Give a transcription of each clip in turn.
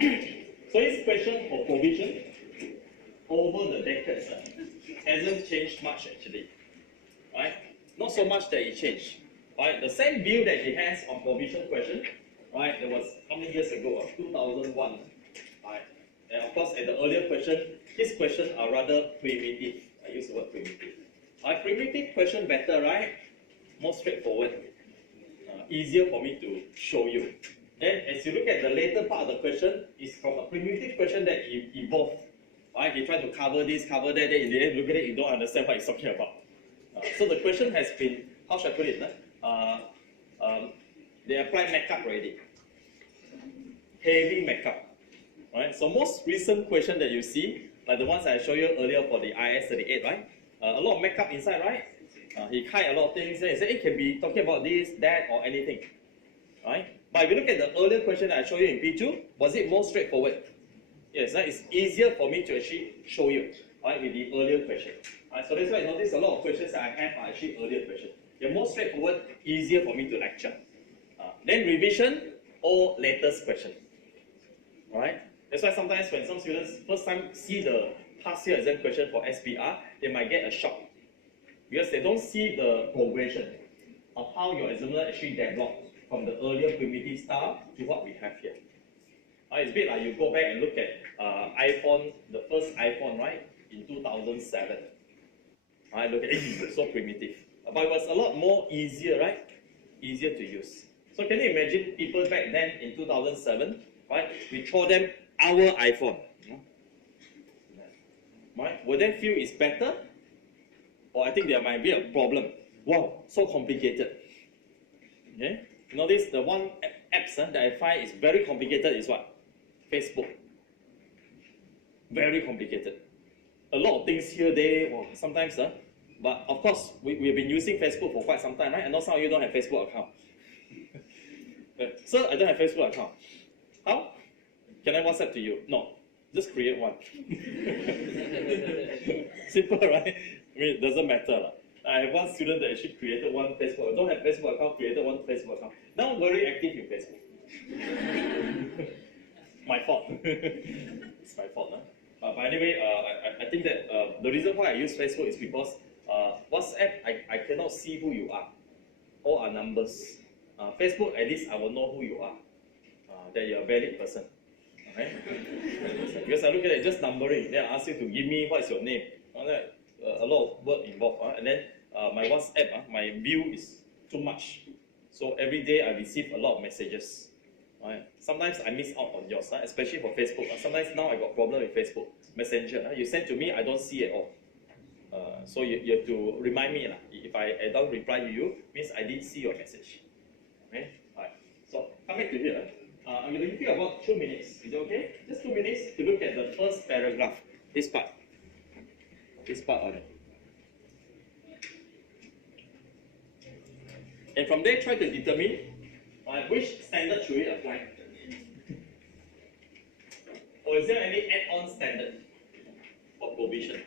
So this question for provision over the decades hasn't changed much actually, right? Not so much that it changed, right? The same view that he has on provision question, right? It was how many years ago? 2001, right? And of course, at the earlier question, his questions are rather primitive. I use the word primitive. Primitive question better, right? More straightforward. Easier for me to show you. Then, as you look at the later part of the question, it's from a primitive question that evolved. Right? He tried to cover this, cover that, then in the end, look at it, you don't understand what he's talking about. So the question has been, how should I put it? They applied makeup already. Heavy makeup. Right? So most recent question that you see, like the ones I showed you earlier for the IAS38, right? A lot of makeup inside, right? He hide a lot of things, and he said it can be talking about this, that, or anything. Right? But if you look at the earlier question that I showed you in P2, was it more straightforward? Yes, it's easier for me to actually show you, right, with the earlier question. Right, so that's why I notice a lot of questions that I have are actually earlier questions. They're more straightforward, easier for me to lecture. Then revision or latest question. Alright? That's why sometimes when some students first time see the past year exam question for SPR, they might get a shock. Because they don't see the progression of how your examiner actually developed from the earlier primitive style to what we have here. It's a bit like you go back and look at iPhone, the first iPhone, right, in 2007. Look at it, so primitive. But it was a lot more easier, right? Easier to use. So can you imagine people back then in 2007, right? We throw them our iPhone. Right? Would they feel it's better? Or I think there might be a problem. Wow, so complicated. Okay? Notice the one apps that I find is very complicated is what? Facebook. Very complicated. A lot of things here, there, well, sometimes, but of course, we've been using Facebook for quite some time, right? I know some of you don't have Facebook account. Sir, I don't have Facebook account. How? Can I WhatsApp to you? No. Just create one. Simple, right? I mean, it doesn't matter. I have one student that actually created one Facebook. I don't have Facebook account, created one Facebook account. Now I'm very active in Facebook. My fault. It's my fault. But anyway, I think that the reason why I use Facebook is because WhatsApp, I cannot see who you are. All are numbers. Facebook, at least I will know who you are. That you're a valid person. Okay? Because I look at it, just numbering. Then I ask you to give me what is your name. A lot of work involved. And then my WhatsApp, my view is too much. So every day I receive a lot of messages. Sometimes I miss out on yours, especially for Facebook. Sometimes now I got problem with Facebook Messenger. You send to me, I don't see at all. So you have to remind me. If I don't reply to you, means I didn't see your message. Okay? Alright. So come back to here. I'm going to give you about 2 minutes. Is it okay? Just 2 minutes to look at the first paragraph. This part. This part on it. And from there, try to determine which standard should we apply. Or is there any add-on standard for provision?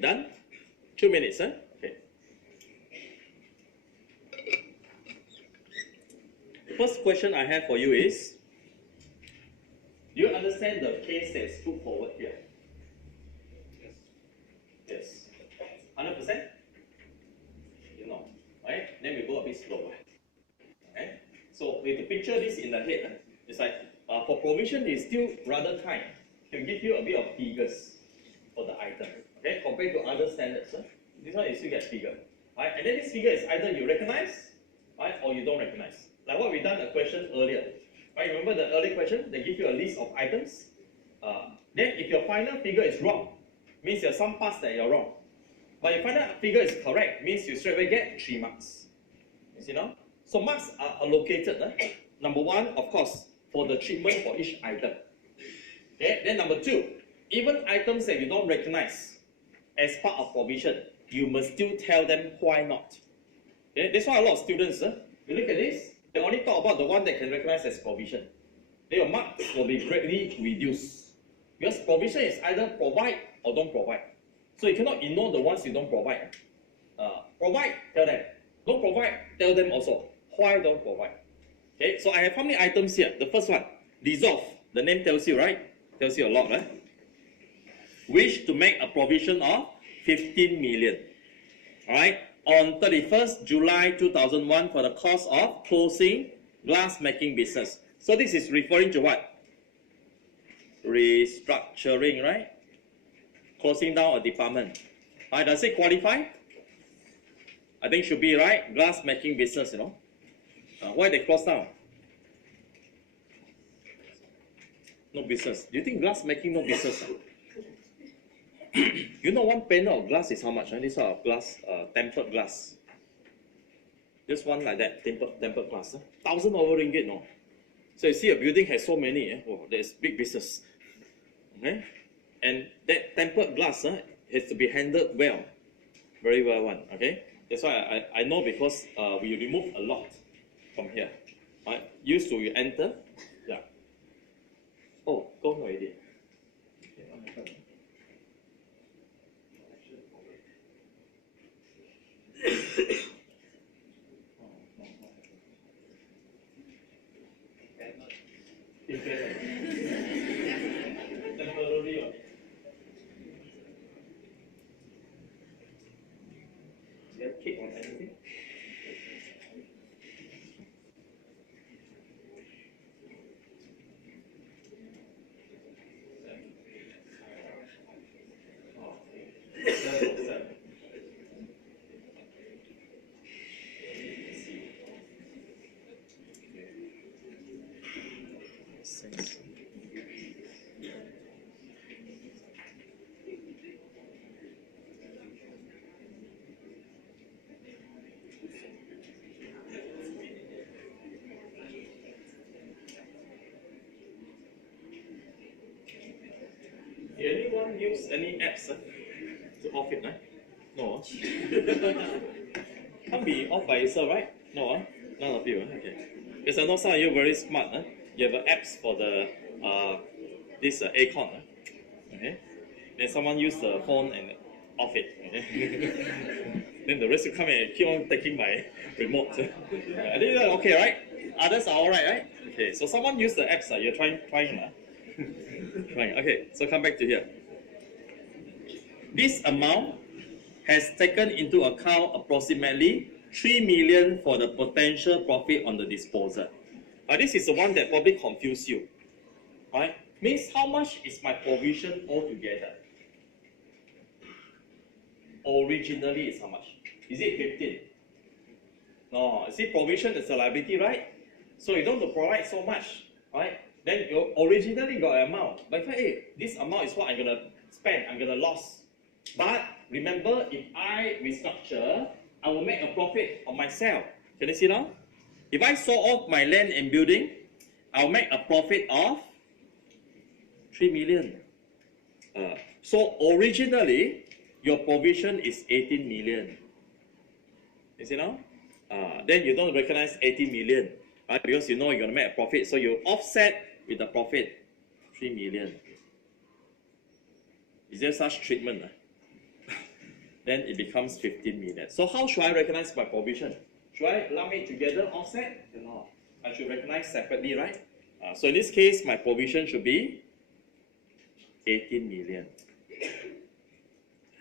done? 2 minutes, huh? Okay. First question I have for you is, do you understand the case that is put forward here? Yes. 100%? You know, right? Then we go a bit slower. Okay? So we have to picture this in the head. It's like, for provision, it's still rather kind. Can give you a bit of figures for the item. Okay, compared to other standards, this one you still get figure. Right? And then this figure is either you recognize, right, or you don't recognize. Like what we done a question earlier. Right? Remember the earlier question? They give you a list of items. Then if your final figure is wrong, means there are some parts that you're wrong. But if your final figure is correct, means you straight away get 3 marks. You see now? So marks are allocated. Number 1, of course, for the treatment for each item. Okay? Then number 2, even items that you don't recognize as part of provision, you must still tell them why not. Okay? That's why a lot of students, you look at this, they only talk about the one that can recognize as provision. Then your marks will be greatly reduced. Because provision is either provide or don't provide. So you cannot ignore the ones you don't provide. Provide, tell them. Don't provide, tell them also. Why don't provide? Okay, so I have how many items here? The first one, dissolve. The name tells you, right? Tells you a lot, right? Wish to make a provision of 15 million. Alright, on 31st July 2001 for the cost of closing glass making business. So this is referring to what? Restructuring, right? Closing down a department. Alright, does it qualify? I think should be, right? Glass making business, you know. Why they close down? No business. Do you think glass making no business? You know one panel of glass is how much? This sort of glass, tempered glass. Just one like that, tempered glass. 1,000 over ringgit, no? So you see a building has so many, oh, there's big business. Okay? And that tempered glass has to be handled well. Very well one, okay? That's why I know because we remove a lot from here. Right? Used to you enter, yeah. Oh, gone already. Temporary. You have kick on anything? Anyone use any apps to off it? No. Can't be off by itself, right? No, none of you. Okay. Because I know some of you very smart. You have apps for the this aircon. Okay. Then someone use the phone and off it. Okay? Then the rest will come and keep on taking my remote. I think that's okay, right? Others are alright, right? Okay. So someone use the apps. You're trying. Right, okay, so come back to here. This amount has taken into account approximately 3 million for the potential profit on the disposal. This is the one that probably confuse you. Right? Means how much is my provision altogether? Originally is how much? Is it 15? No, see provision is a liability, right? So you don't have to provide so much, right? Then you originally got an amount, but if hey, this amount is what I'm gonna spend, I'm gonna lose. But remember, if I restructure, I will make a profit on myself. Can you see now? If I sold off my land and building, I'll make a profit of 3 million. So originally, your provision is 18 million. You see now? Then you don't recognize 18 million, right? Because you know you're gonna make a profit, so you offset with the profit, 3 million. Is there such treatment? then it becomes 15 million. So how should I recognize my provision? Should I lump it together, offset? No. I should recognize separately, right? So in this case, my provision should be 18 million.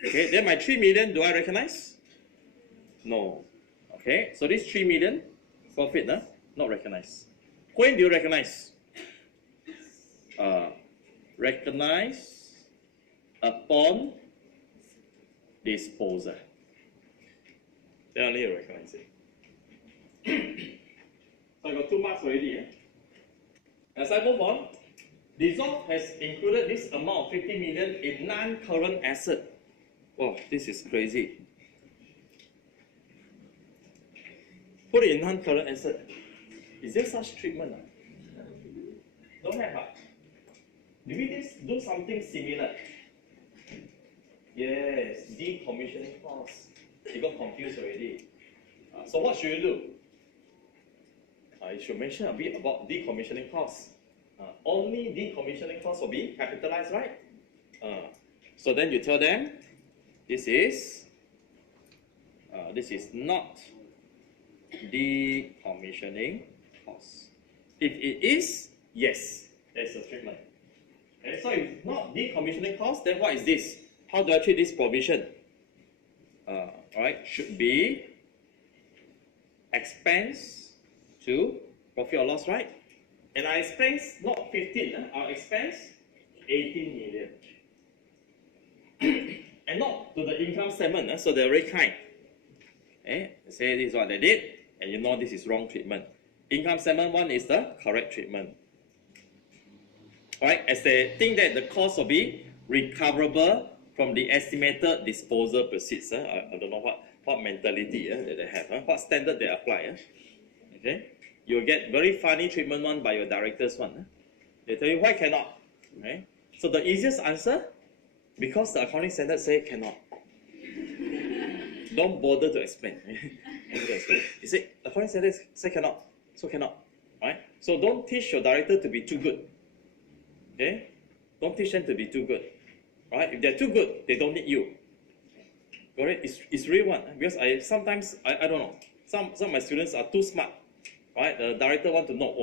Okay, then my 3 million, do I recognize? No. Okay, so this 3 million profit, not recognized. When do you recognize? Recognize upon disposal. Then only you recognize it. So I got 2 marks already. As I move on, Dissolve has included this amount of 50 million in non-current asset. Wow, this is crazy. Put it in non-current asset. Is there such treatment? Don't have. Do we do something similar? Yes, decommissioning costs. You got confused already. So what should you do? You should mention a bit about decommissioning costs. Only decommissioning costs will be capitalized, right? So then you tell them, this is not decommissioning costs. If it is, yes, there's a treatment. Okay, so if not decommissioning costs, then what is this? How do I treat this provision? Alright, should be expense to profit or loss, right? And our expense not 15, our expense 18 million. And not to the income statement, so they're very kind. Okay? Say this is what they did, and you know this is wrong treatment. Income statement one is the correct treatment. Alright, as they think that the cost will be recoverable from the estimated disposal proceeds. I don't know what mentality that they have, what standard they apply. Okay, you'll get very funny treatment one by your directors one. They tell you why cannot. Okay, so the easiest answer, because the accounting standard say cannot. Don't bother to explain. You say accounting standard say cannot, so cannot. Right? So don't teach your director to be too good. Okay, don't teach them to be too good. Right? If they're too good, they don't need you. Correct? It's real one. Because sometimes I don't know. Some of my students are too smart. Right? The director want to know,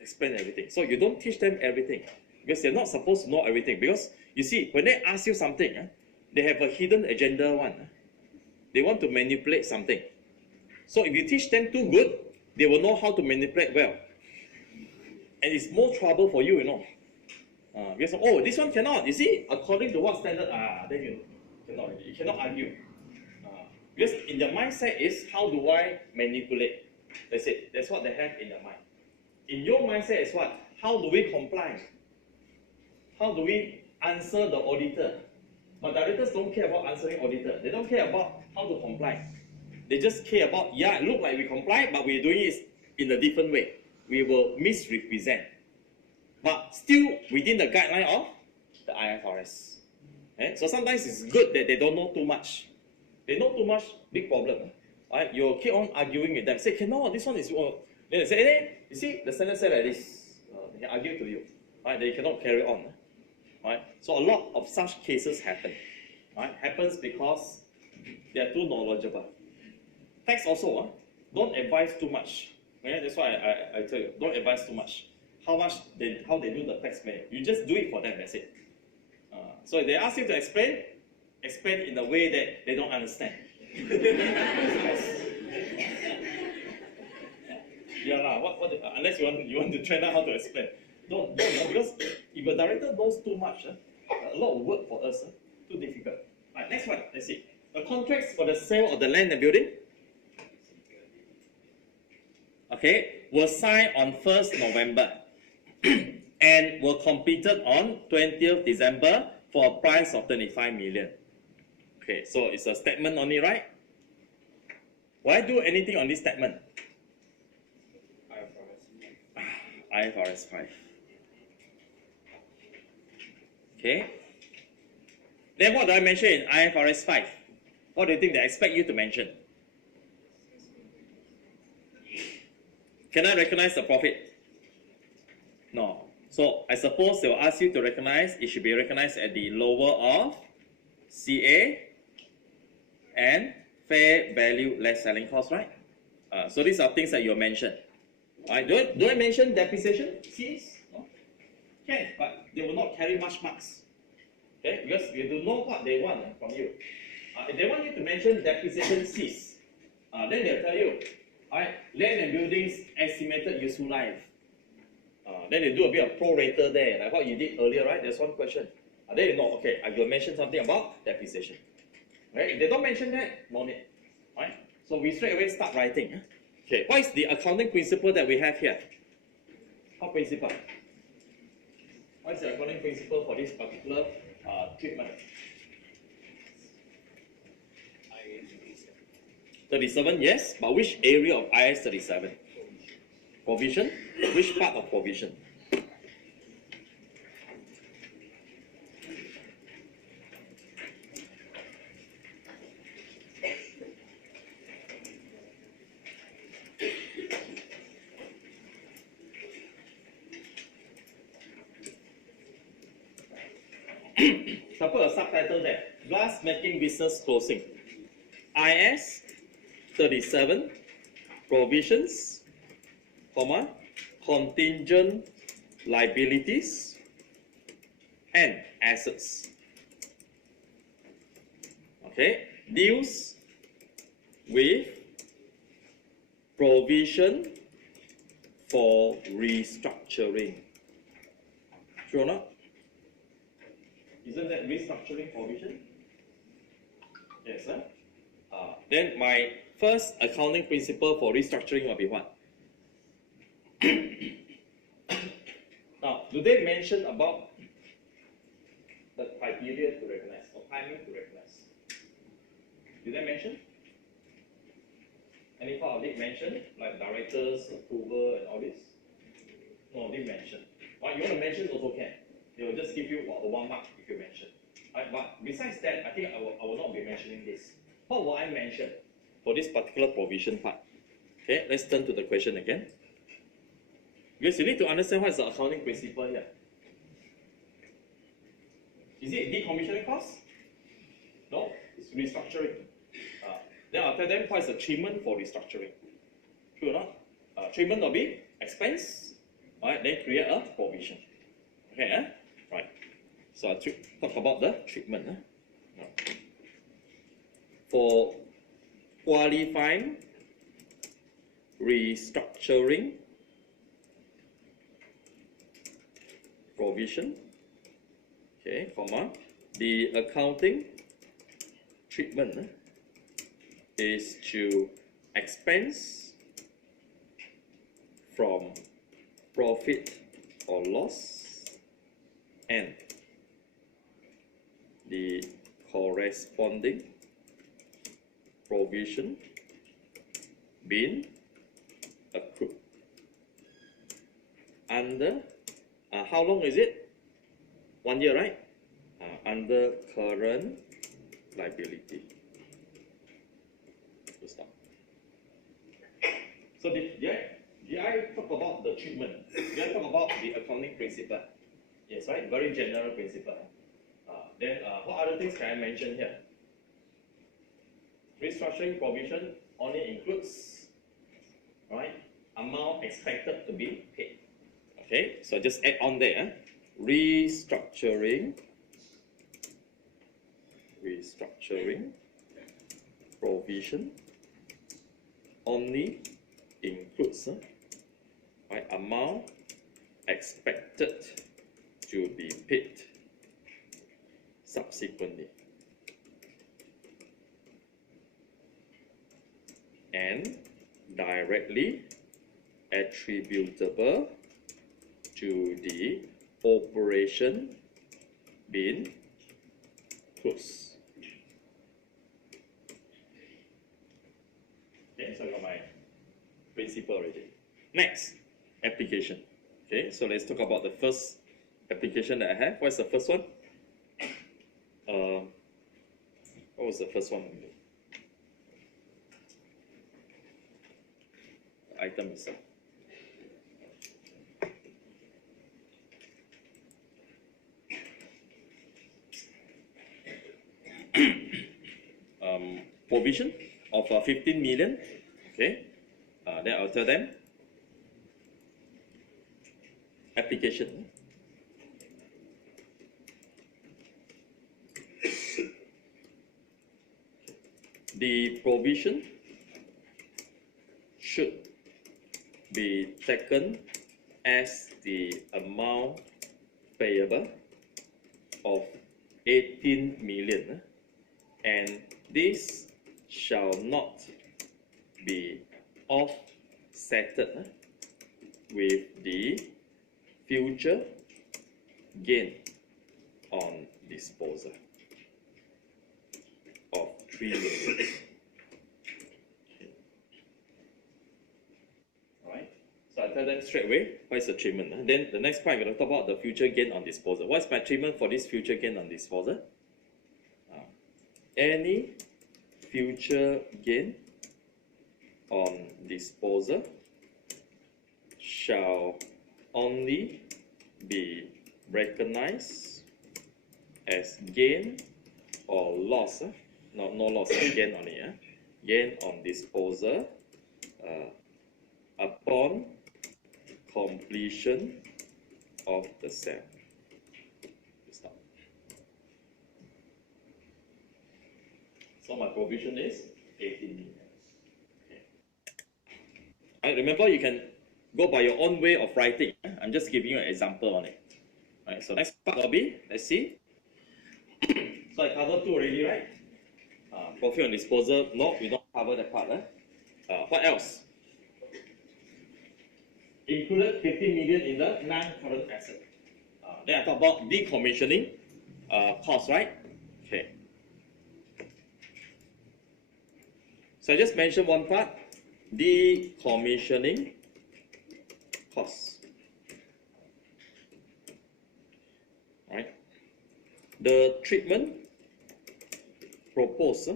explain everything. So you don't teach them everything. Because they're not supposed to know everything. Because you see, when they ask you something, they have a hidden agenda one. They want to manipulate something. So if you teach them too good, they will know how to manipulate well. And it's more trouble for you, you know. Because, this one cannot. You see, according to what standard? Then you cannot argue. Because in the mindset is, how do I manipulate? That's it. That's what they have in their mind. In your mindset is what? How do we comply? How do we answer the auditor? But directors don't care about answering auditor. They don't care about how to comply. They just care about, it look like we comply, but we're doing it in a different way. We will misrepresent. But still within the guideline of the IFRS. Okay? So sometimes it's good that they don't know too much. They know too much, big problem. Right? You keep on arguing with them. Say, no, this one is wrong. Then they say, hey, you see, the standard said like this. They argue to you. Right? They cannot carry on. Right? So a lot of such cases happen. Right? Happens because they are too knowledgeable. Tax also, don't advise too much. Okay? That's why I tell you, don't advise too much. How they do the tax planning. You just do it for them, that's it. So if they ask you to explain in a way that they don't understand. Unless you want to train out how to explain. Don't because if a director knows too much, a lot of work for us, too difficult. Right, next one, let's see. The contracts for the sale of the land and building, okay, were signed on 1st November and were completed on 20th December for a price of 25 million. Okay, so it's a statement only, right? Why do anything on this statement? IFRS 5. Okay. Then what do I mention in IFRS 5? What do you think they expect you to mention? Can I recognize the profit? No. So I suppose they will ask you to recognize, it should be recognized at the lower of CA and fair value less selling cost, right? So these are things that you mentioned. Right? Do I mention depreciation? Cs? No? Can, but they will not carry much marks. Okay, because you do know what they want from you. If they want you to mention depreciation Cs, then they'll tell you, alright, land and buildings estimated useful life. Then they do a bit of prorater there, like what you did earlier, right? There's one question. Then you know, okay, I will mention something about depreciation. Right? If they don't mention that, no need. Right? So we straight away start writing. Okay, what is the accounting principle that we have here? What principle? What is the accounting principle for this particular treatment? IAS37. 37, yes, but which area of IAS37? Provision? Which part of provision? So put a subtitle there. Glass making business closing. IS 37 provisions, comma, contingent liabilities and assets. Okay, deals with provision for restructuring. True or not? Isn't that restructuring provision? Yes, sir. Then my first accounting principle for restructuring will be what? Now, do they mention about the criteria to recognize or timing to recognize? Did they mention? Any part of it mentioned, like directors, approval, and all this? No, they mention. Right, you want to mention also can. They will just give you a 1 mark if you mention. Right, but besides that, I think I will not be mentioning this. What will I mention for this particular provision part? Okay, let's turn to the question again. Because you need to understand what is the accounting principle here. Is it decommissioning cost? No, it's restructuring. Then I'll tell them what is the treatment for restructuring. True or not? Treatment will be expense, right? Then create a provision. Okay, right. So I'll talk about the treatment. For qualifying restructuring provision, okay, comma, the accounting treatment is to expense from profit or loss and the corresponding provision being accrued under how long is it? 1 year, right? Under current liability. Stop. So did I talk about the treatment? Did I talk about the accounting principle? Yes, right? Very general principle. Then what other things can I mention here? Restructuring provision only includes, right, amount expected to be paid. Okay, so just add on there. Restructuring provision only includes right, amount expected to be paid subsequently and directly attributable to the operation being closed. Okay, so I got my principle already. Next, application. Okay, so let's talk about the first application that I have. What's the first one? What was the first one? The item itself. provision of 15 million. Okay, then I'll tell them application. The provision should be taken as the amount payable of 18 million, and this shall not be offsetted with the future gain on disposal of 3 million. Alright, so I tell them straight away what is the treatment. Then the next part I'm going to talk about the future gain on disposal. What's my treatment for this future gain on disposal? Any future gain on disposal shall only be recognized as gain or loss, no loss, gain only, gain on disposal upon completion of the sale. Stop. So my provision is 18 million. Okay. Remember, you can go by your own way of writing. I'm just giving you an example on it. Right, so next part will be, let's see. So I covered 2 already, right? Profit on disposal, no, we don't cover that part. What else? Included 15 million in the non-current asset. Then I talk about decommissioning cost, right? Okay. So I just mentioned one part, decommissioning costs. Right? The treatment proposed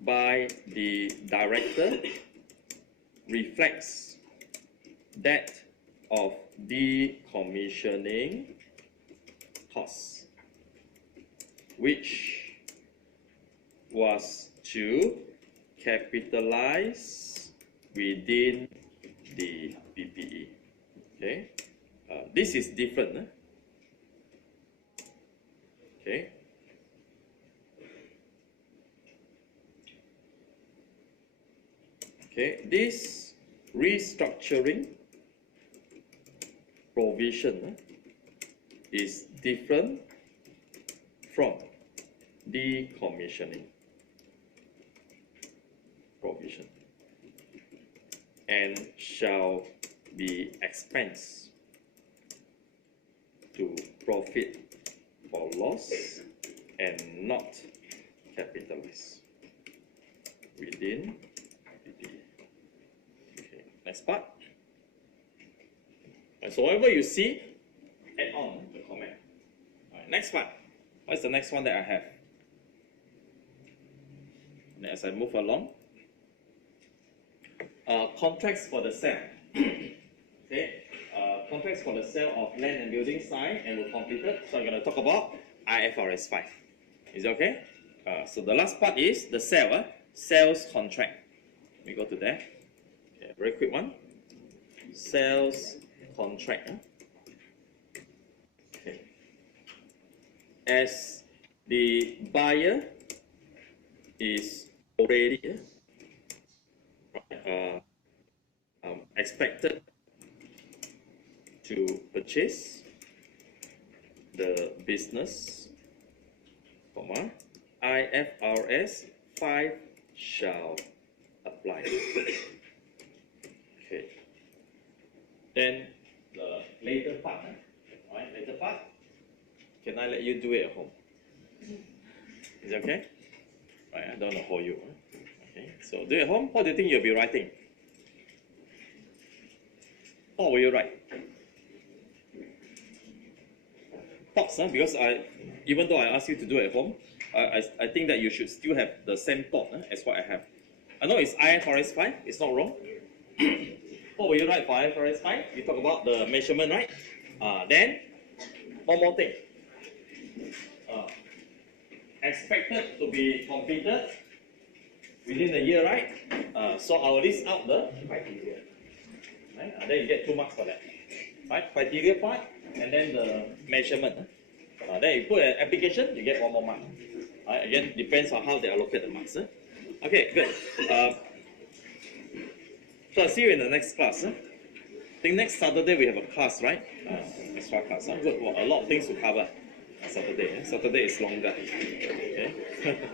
by the director reflects that of decommissioning costs, which was to capitalize within the PPE. Okay, this is different. Okay. Okay, this restructuring provision is different from decommissioning provision and shall be expensed to profit or loss and not capitalized within PPE. Okay, next part. So whatever you see, add on the comment. Alright, next part. What's the next one that I have? And as I move along, contracts for the sale. Okay, contracts for the sale of land and building signed and were completed. So I'm going to talk about IFRS 5. Is it okay? So the last part is the sale, sales contract. Let me go to that. Okay, very quick one. Sales contract. Okay. As the buyer is already expected to purchase the business, IFRS 5 shall apply. Okay. Then the later part, alright, later part, can I let you do it at home? Is it okay? Right, I don't want to hold you. Okay, so do it at home. What do you think you'll be writing? What will you write? Thoughts, because even though I ask you to do it at home, I think that you should still have the same thought as what I have. I know it's IFRS 5, it's not wrong. What will you write for IFRS 5? You talk about the measurement, right? Then, one more thing. expected to be completed within the year, right? So I will list out the criteria. Right? Then you get 2 marks for that. Right? Criteria part and then the measurement. Then you put an application, you get 1 more mark. Right? Again, depends on how they allocate the marks. Okay, good. So I'll see you in the next class. I think next Saturday we have a class, right? Extra class. Good. Well, a lot of things to cover. Saturday. Saturday is longer. Okay.